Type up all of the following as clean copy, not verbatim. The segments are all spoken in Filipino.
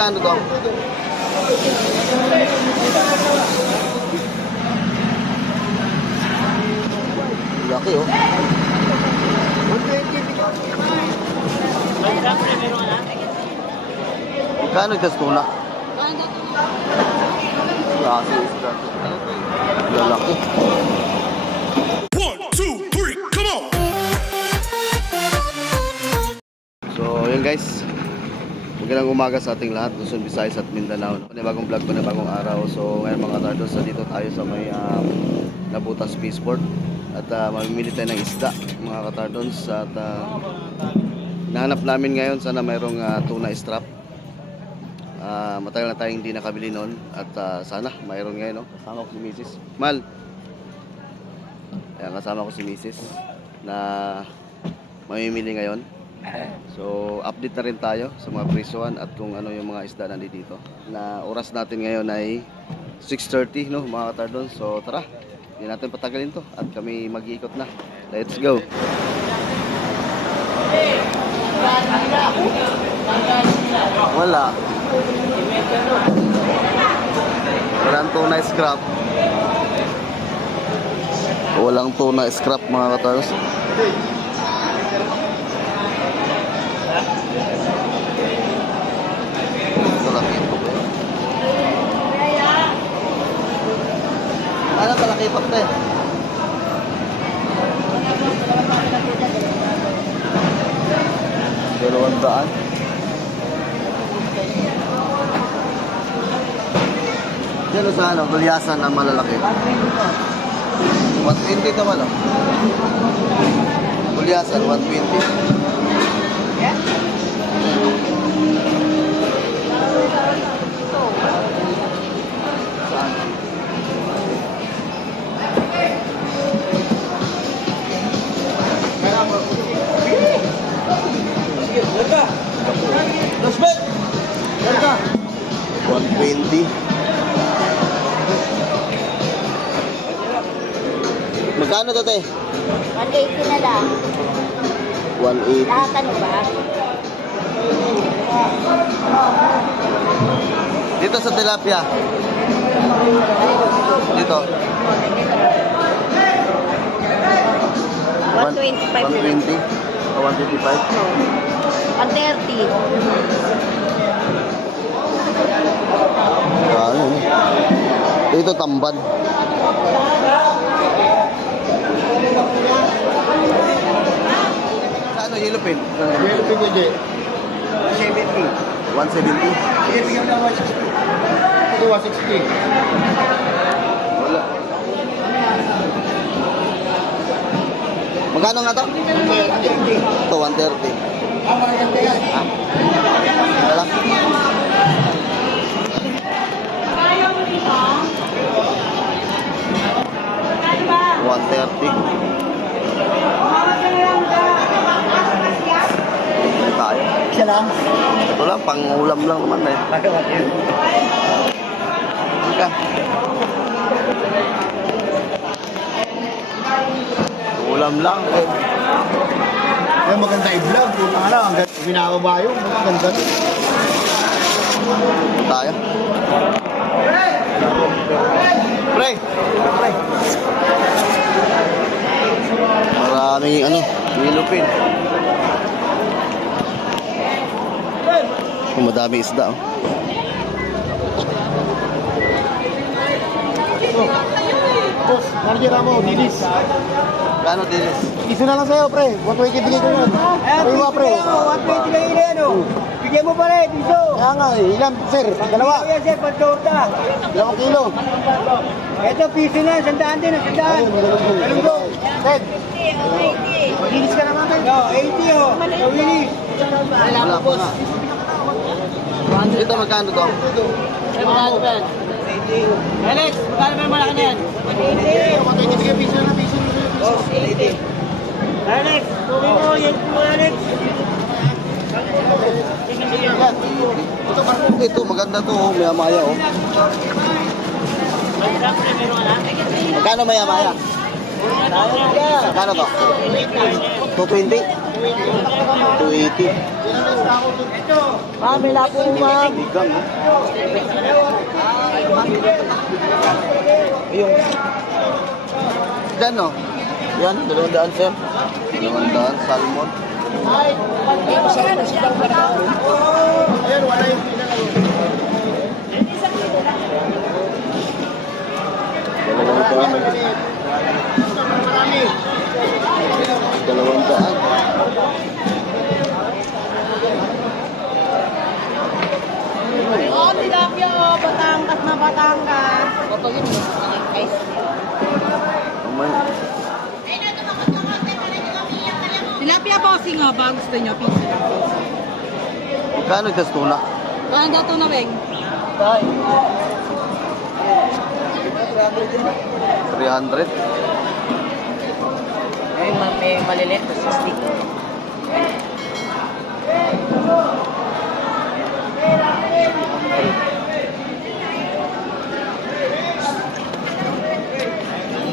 magkano to? Laki oh. 120. Kano ito tuna? Laki isda. Lalaki. 1, 2, 3, come on! So yun guys, magandang umaga sa ating lahat, Luzon, Visayas at Mindanao. Panibagong vlog, panibagong araw. So ngayon mga tardos, dito tayo sa may Nabutas Spaceport. At mamimili tayo ng isda mga katardons. At hinahanap namin ngayon, sana mayroong tuna strap. Matagal na tayong hindi nakabili noon. At sana mayroon ngayon, no? Kasama ko si Mrs. Mal. Ayan, kasama ko si Mrs. na mamimili ngayon. So update na rin tayo sa mga presyohan at kung ano yung mga isda nandito. Na oras natin ngayon ay 6:30, no mga katardons. So tara, hindi natin patagalin to at kami mag-iikot na. Let's go. Wala. Walang tuna scrap. Walang tuna scrap mga katardons. Ano kalaki pakte? Dalawang daan. Diyan sa ano, bulyasan na malalaki. 120 naman oh. Bulyasan 120. Rosbet! 120. Magkano to, te? 180 na lang. 180. Lahat ano ba? Dito sa tilapia. Dito. 125 na lang. 120 o 125. 130. Ano? Dito tamban. Ano yellow pin? Yellow pin hindi. 170. 170? Sige, bigyan mo ng 160. Ito 160. Wala. Magkano nga to? Ito 130. Ha? Wala. $130. Tayo. Isa lang. Ito lang, pang-ulam lang naman eh. Ika. Ulam lang eh. Ay, maganda i-vlog. Puta lang, ang ganda. Binababa yung maganda. Tayo. Pre! Pre! Maraming ano, nilupin. Madami isda oh. Boss, manager mo, Dilis. Gano'n dilis? Iso na lang sa'yo, pre. 120 bigay ko yun. Ay, mga pre. 120 lang yun, ano? Bigyan mo pala, piso. Kaya nga, ilan, sir? Dalawa. Yan, sir, pantorta. 2 kilo. Ito, piso na, sandaan din, sandaan. Galunggong. Ted. Maginis ka naman, kayo. No, 80, oh. Willie. Wala pa nga. Ito magkano to? Magkano ba yan? Alex, magkano ba yung malaki na yan? 120 bigay, piso na, piso. Alex, tuloy mo, yan po, Alex. Ito maganda to oh, maya-maya oh. Magkano maya-maya? Magkano to? 220? 280. Ma'am, may lapo ma'am. Bigang, oh. Yung, Yan, no? yan, 200 sir. 200, salmon. Ayan, wala yung marami. 200. Oh, tilapia, oh. Batangas na Batangas. Umay. Tilapia bossing, oh. Ba gusto nyo? Piso lang. Magkano gas tuna? Kaya dato na, Beng. 300. May malilit, 60.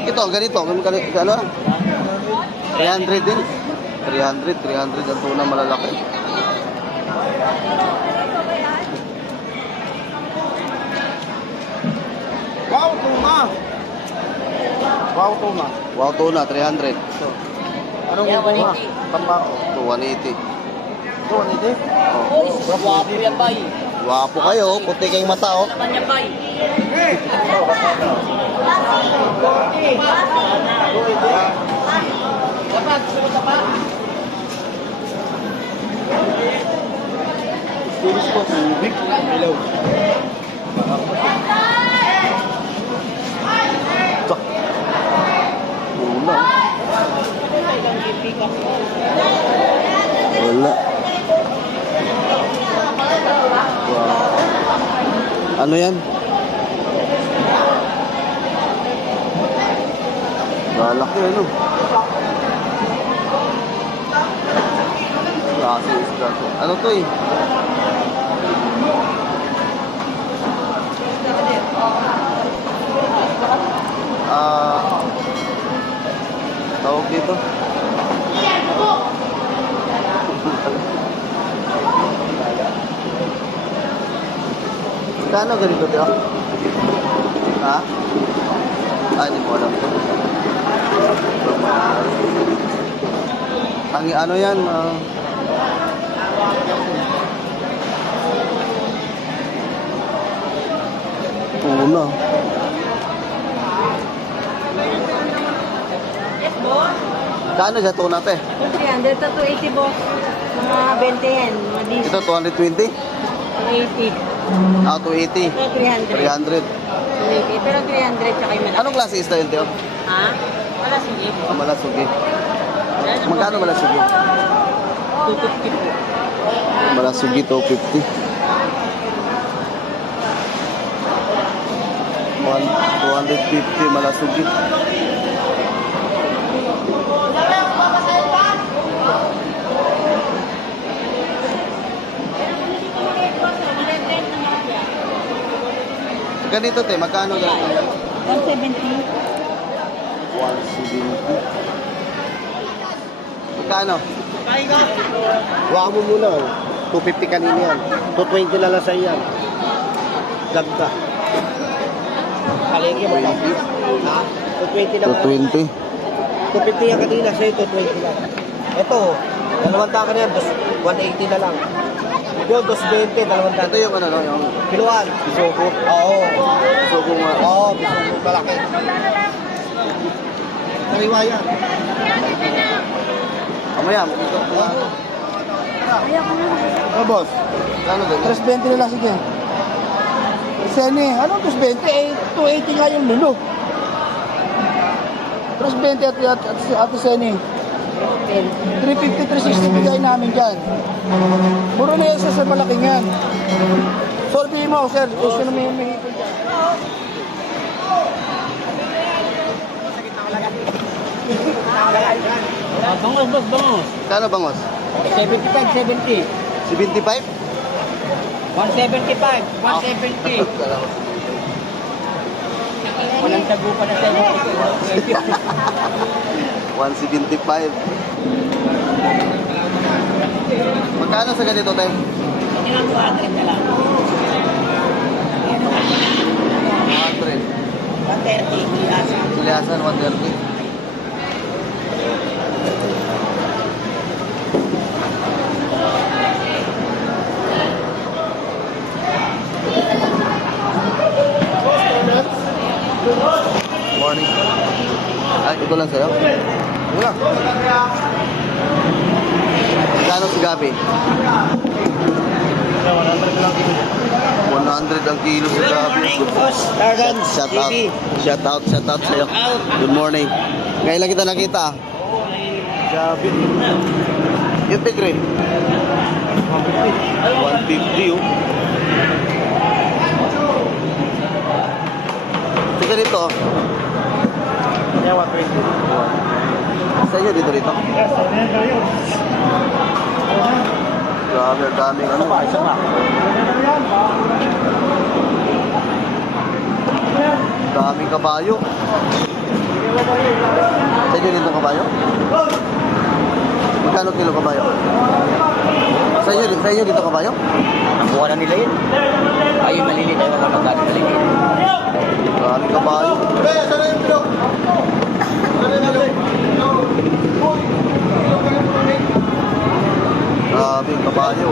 Ito, ganito. Ano? 300 din. 300 ang tuna malalaki. Wow, tuna. Wow, tuna. Wow, tuna, 300. Anong Yan, tuna? 180. Tambako. Ito, 180. Ito, hindi. Oh. Guwapo yan, bay. Wapo kayo, puti kayong mata, oh. Naman yan, bay. Dapat, sumunod pa. Tulis ko, tubig. Hello. Tsak. Tuna. Wala. Wow. Ano yan? Lalaki, ano? Klase isda to. Ano to eh? Tawag dito. Kano ganito dito? Ha? Hindi mo alam to. Ang ano yan? Tuna. Yes, boss. Kano sa tuna te? 300 to 280, boss. Mga 20 yan. Madis. Ito 220? 280. Ah, 280. Ito 300. 300. 280. Pero 300 tsaka yung malaki. Anong klase isda yun, Teo? Ha? Wala, sige. Malasugi. Magkano malasugi? 250 po. Malasugi, 250. 250 malasugi. Ganito te, magkano ganito? 170. 170. Magkano? Huwag mo muna. 250 kanina yan. 220 na lang sa yan. Lag ka. Palengke mo pa. Ha? 220 lang. 220. 250 yan kanina sa'yo, 220 lang. Ito, dalawang taka na yan, 180 na lang. Yun, 220, dalawang taka. Ito yung ano, no? Yung Kiluan. Bisoko. Oo. Bisoko nga. Oo, gusto mo malaki. Kaliwa yan. Mamaya, ito. Oh, boss. Kano ganyan? 320 na lang, sige. Sene, anong 320? Eh, 280 nga yung lulo. 320 at Sene. 350, 360 bigay namin dyan. Puro na yan sa malaking yan. Solve mo, sir. Gusto na may humihipon dyan. Bangos, boss, bangos. Kano bangos? 75, 70. 75? 175, 170. Walang tago pa na 70. 175. Magkano sa ganito, Tay? Hindi lang 200 na lang. 100. 130, lasa. Siliasan, 130. Morning. Ay, ito lang sa'yo? Wala. Magkano si Gabi? 100 ang kilo si Gabi. Shout out. Shout out sa'yo. Good morning. Ngayon lang kita nakita. Gabi. Yung tigre. 150 oh. Sige dito. Sa inyo dito rito? Grabe, ang daming ano. Daming kabayo. Sa inyo dito kabayo? Magkano kilo kabayo? Sa inyo dito kabayo? Nakuha na nila yun. Ayun, maliliit na lang magkano maliliit. Daming kabayo. Daming kabayo.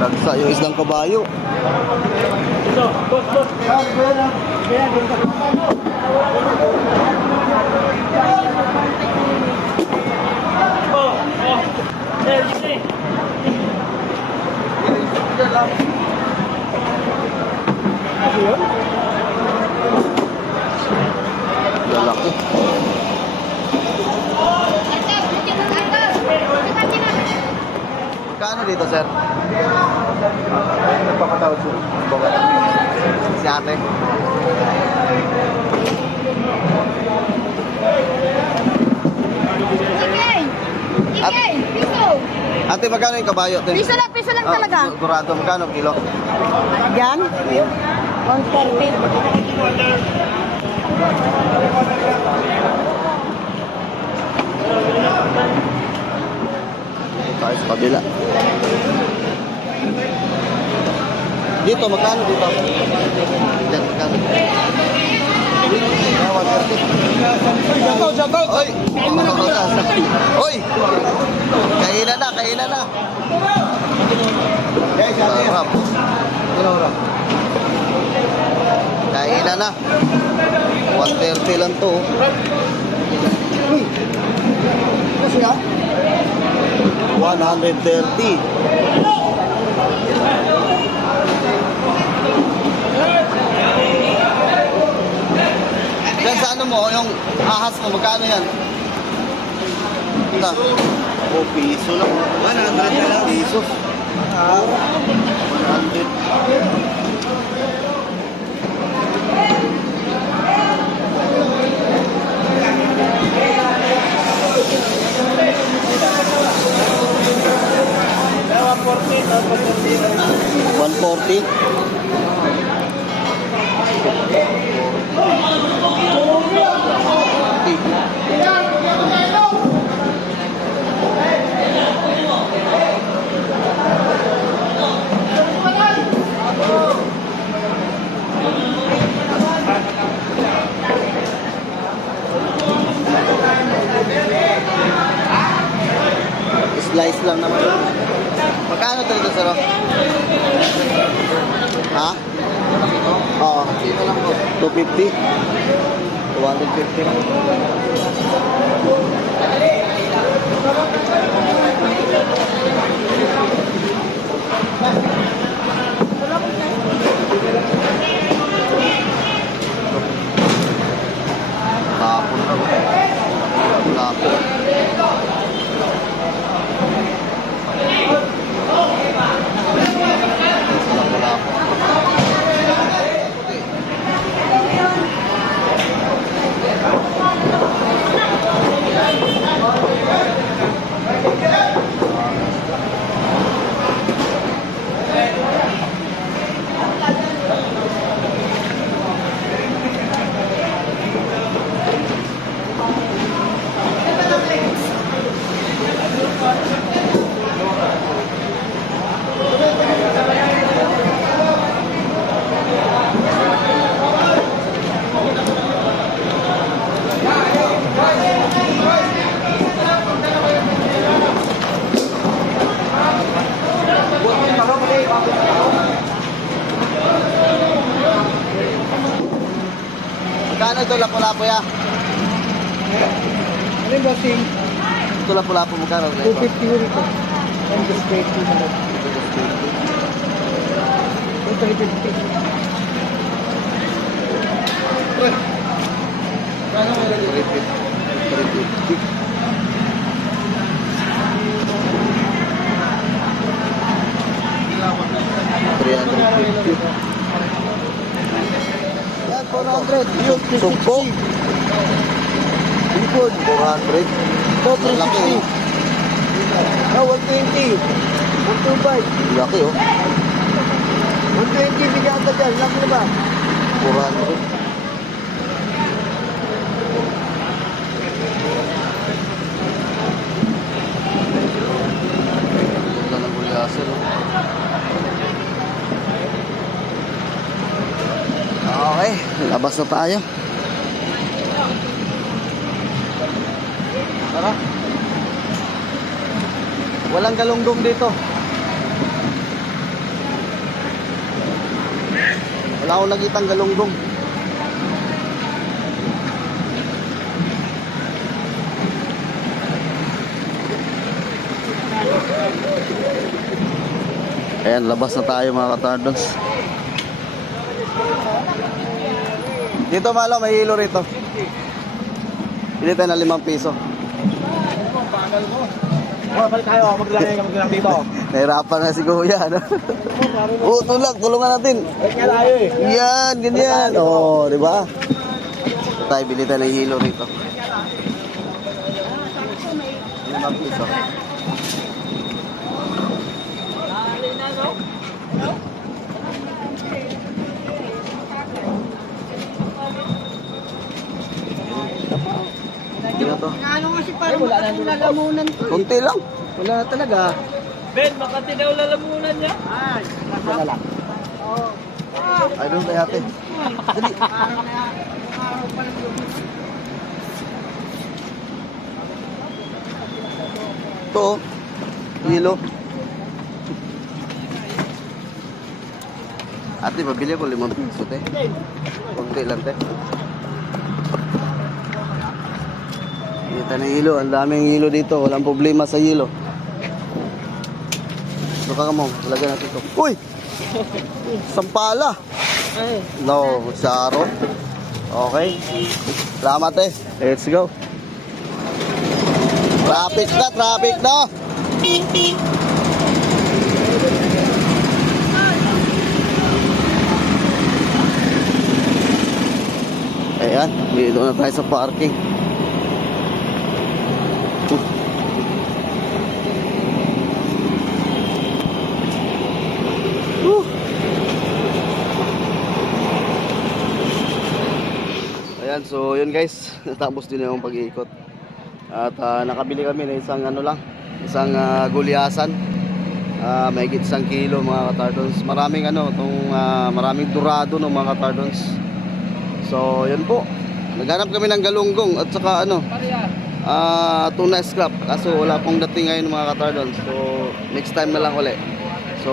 Lagsa yung islang kabayo. Lalaki. Magkano dito, sir? Nagpapatawad siya. Si ate. Piso. Ate, magkano yung kabayo? Piso lang talaga. Sigurado, magkano ang kilo? Yan? 130. Tayo sa kabila. Dito, magkano dito? Diyan, magkano? Shoutout! Oy! Oy! Kainan na, kainan na. Sarap. Kainan na. 130 lang to. Kasi ha? 130. Yan sa ano mo, yung ahas mo, magkano yan? Piso. Oh, piso lang. 100 na lang. Piso. 100. $140. Slice lang naman. Magkano ito dito, sir? Ha? Oo. 250. 250 lang. Tapon lang. Tapon. Magkano ito lapu-lapu ya? Ano yung bossing? Ito lapu-lapu magkano? 250 euro ito. And just 20 na lang. Ito 350. Yan, 400. Yun, Sumpo. 360. Ipon, 400. Ito, 360. Ah, 120. 125. Laki oh. 120 bigyan ka dyan. Laki na ba? 400. Ganda ng gulyasan oh. Okay, labas na tayo. Tara. Walang galunggong dito. Wala akong nakitang galunggong. Ayan, labas na tayo mga katardons. Dito malo, may hilo rito. Pili tayo na 5 piso. Balik tayo, maglang dito. Nahirapan na si Kuya. No? Oo, tulungan natin. Balik nga tayo eh. Yan, ganyan. Oo, di ba? Tayo, bili tayo ng hilo rito. 5 piso. Ano to? Ano kasi parang lalamunan to. Kunti lang. Wala na talaga. Ben, makati daw lalamunan niya. Ay, Wala lang. Ay, doon kay ate. Dali. Ito, oh. Hilo. Ate, mabili ko 5 piso, te. Kunti lang, te. Kita na hilo. Ang daming hilo dito. Walang problema sa hilo. Ito ka mo. Talaga natin ito. Uy! Sampala! No, Saro. Okay. Salamat eh. Let's go. Traffic na, traffic na. Ayan, dito na tayo sa parking. Ayan, so yun guys, natapos din yung pag-iikot. At nakabili kami ng isang isang gulyasan. Mahigit 1 kilo mga katardons. Maraming maraming durado no mga katardons. So yun po. Naghanap kami ng galunggong at saka tuna scrap. Kaso wala pong dating ngayon mga katardons. So next time na lang ulit. So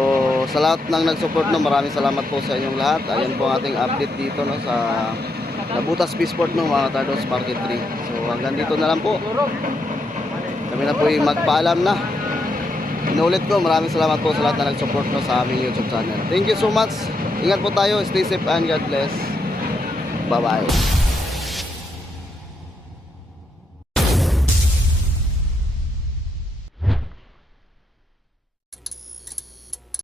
sa lahat ng nag-support no, maraming salamat po sa inyong lahat. Ayan po ang ating update dito no sa Nabutas Peaceport no mga katardons, Market 3. So hanggang dito na lang po. Kami na po yung magpaalam na. Inulit ko, maraming salamat po sa lahat na nag-support no sa aming YouTube channel. Thank you so much. Ingat po tayo, stay safe and God bless. Bye-bye.